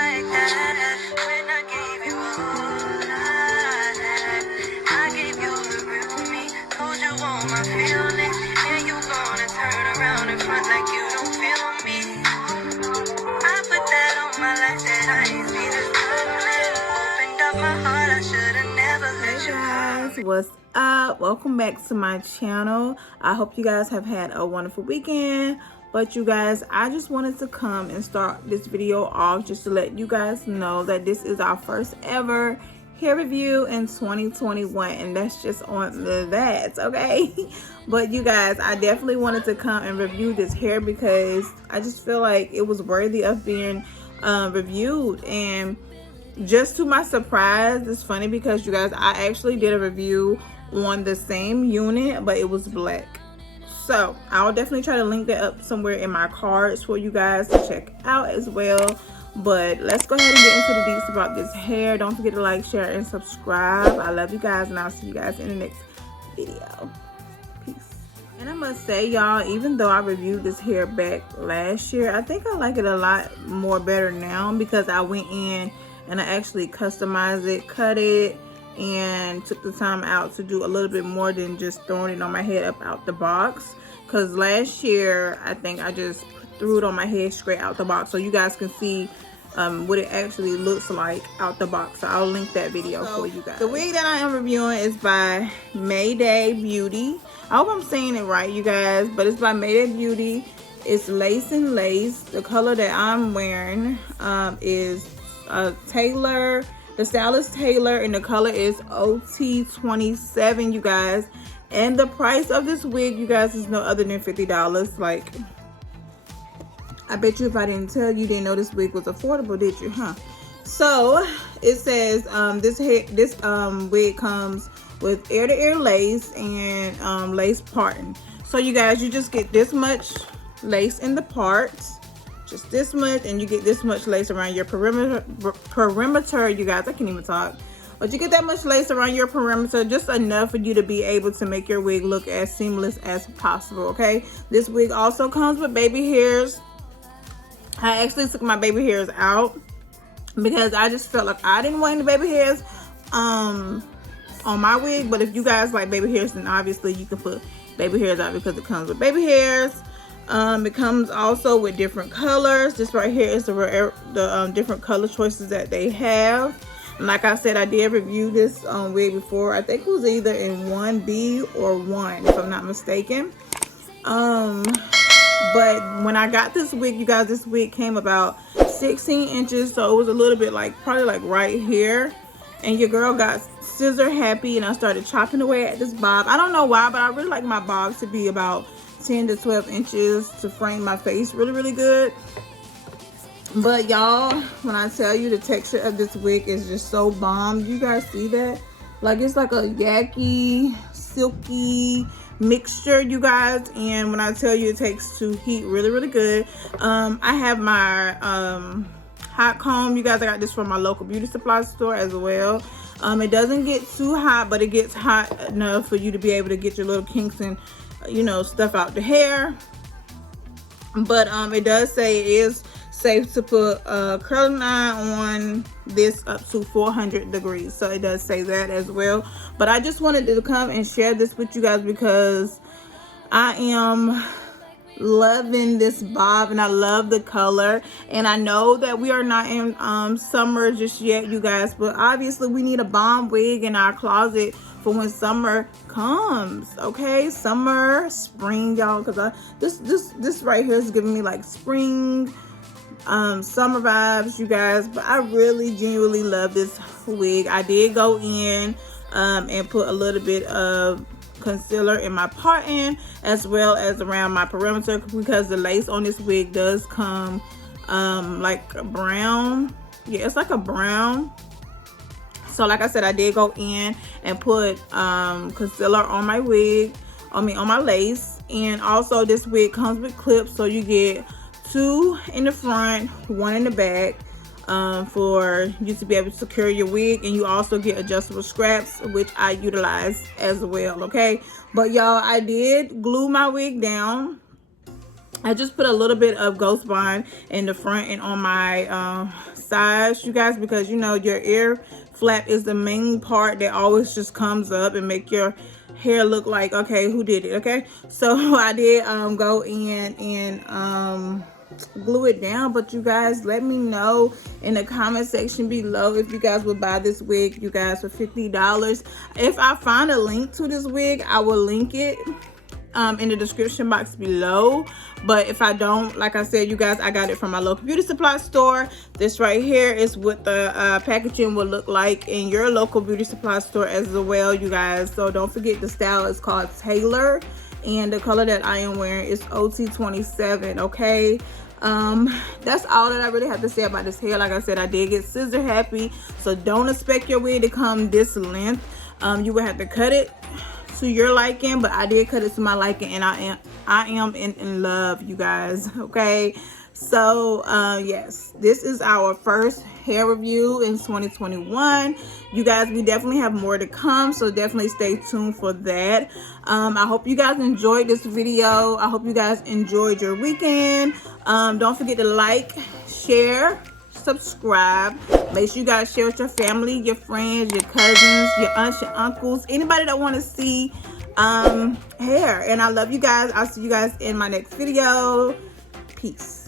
like that. When I gave you all I had, I gave you the real me. Told you all my feelings, and you gonna turn around and front like you don't feel me. I put that on my life that I ain't seen this coming. Opened up my heart, I should've never let you guys, what's up? Welcome back to my channel. I hope you guys have had a wonderful weekend. But you guys, I just wanted to come and start this video off just to let you guys know that this is our first ever hair review in 2021, and that's just on that, okay? But you guys, I definitely wanted to come and review this hair because I just feel like it was worthy of being reviewed. And just to my surprise, it's funny because you guys, I actually did a review on the same unit, but it was black. So I'll definitely try to link that up somewhere in my cards for you guys to check out as well. But let's go ahead and get into the deets about this hair. Don't forget to like, share, and subscribe. I love you guys, and I'll see you guys in the next video. Peace. And I must say, y'all, even though I reviewed this hair back last year, I think I like it a lot more better now because I went in and I actually customized it, cut it, and took the time out to do a little bit more than just throwing it on my head up out the box. Because last year I think I just threw it on my head straight out the box, so you guys can see what it actually looks like out the box. So I'll link that video for you guys. The wig that I am reviewing is by Mayday Beauty. I hope I'm saying it right, you guys, but it's by Mayday Beauty. It's lace and lace. The color that I'm wearing is Taylor. The style is Taylor, and the color is OT27, you guys. And the price of this wig, you guys, is no other than $50. Like, I bet you if I didn't tell you, didn't know this wig was affordable, did you, huh? So it says this wig comes with ear-to-ear lace and lace parting. So you guys, you just get this much lace in the parts. Just this much, and you get this much lace around your perimeter, you guys. I can't even talk, but you get that much lace around your perimeter, just enough for you to be able to make your wig look as seamless as possible. Okay, this wig also comes with baby hairs. I actually took my baby hairs out because I just felt like I didn't want any baby hairs on my wig. But if you guys like baby hairs, then obviously you can put baby hairs out because it comes with baby hairs. It comes also with different colors. This right here is the different color choices that they have. And like I said, I did review this wig before. I think it was either in 1B or 1, if I'm not mistaken. But when I got this wig, you guys, this wig came about 16 inches, so it was a little bit like probably like right here. And your girl got scissor happy, and I started chopping away at this bob. I don't know why, but I really like my bobs to be about 10 to 12 inches to frame my face really good. But y'all, when I tell you the texture of this wig is just so bomb, you guys see that? Like, it's like a yucky, silky mixture, you guys. And when I tell you it takes to heat really good. I have my hot comb, you guys. I got this from my local beauty supply store as well. It doesn't get too hot, but it gets hot enough for you to be able to get your little kinks and, you know, stuff out the hair. But it does say it is safe to put curling iron on this up to 400 degrees, so it does say that as well. But I just wanted to come and share this with you guys because I am loving this bob, and I love the color. And I know that we are not in summer just yet, you guys, but obviously we need a bomb wig in our closet for when summer comes. Okay, summer, spring, y'all, because this right here is giving me like spring, summer vibes, you guys. But I really genuinely love this wig. I did go in and put a little bit of concealer in my parting as well as around my perimeter, because the lace on this wig does come like a brown. Yeah, it's like a brown. So like I said, I did go in and put concealer on my wig, on my lace. And also this wig comes with clips, so you get 2 in the front, 1 in the back, for you to be able to secure your wig. And you also get adjustable straps, which I utilize as well. Okay, but y'all, I did glue my wig down. I just put a little bit of Ghost Bond in the front and on my sides, you guys, because you know your ear flap is the main part that always just comes up and make your hair look like, okay, who did it? Okay, so I did go in and glue it down. But you guys, let me know in the comment section below if you guys would buy this wig, you guys, for $50. If I find a link to this wig, I will link it in the description box below. But if I don't, like I said, you guys, I got it from my local beauty supply store. This right here is what the packaging will look like in your local beauty supply store as well, you guys. So don't forget, the style is called Taylor, and the color that I am wearing is OT27. Okay, that's all that I really have to say about this hair. Like I said, I did get scissor happy, so don't expect your wig to come this length. You will have to cut it to your liking, but I did cut it to my liking, and I am in love, you guys. Okay, so yes, this is our first hair review in 2021, you guys. We definitely have more to come, so definitely stay tuned for that. I hope you guys enjoyed this video. I hope you guys enjoyed your weekend. Don't forget to like, share, subscribe. Make sure you guys share with your family, your friends, your cousins, your aunts, your uncles, anybody that want to see hair. And I love you guys. I'll see you guys in my next video. Peace.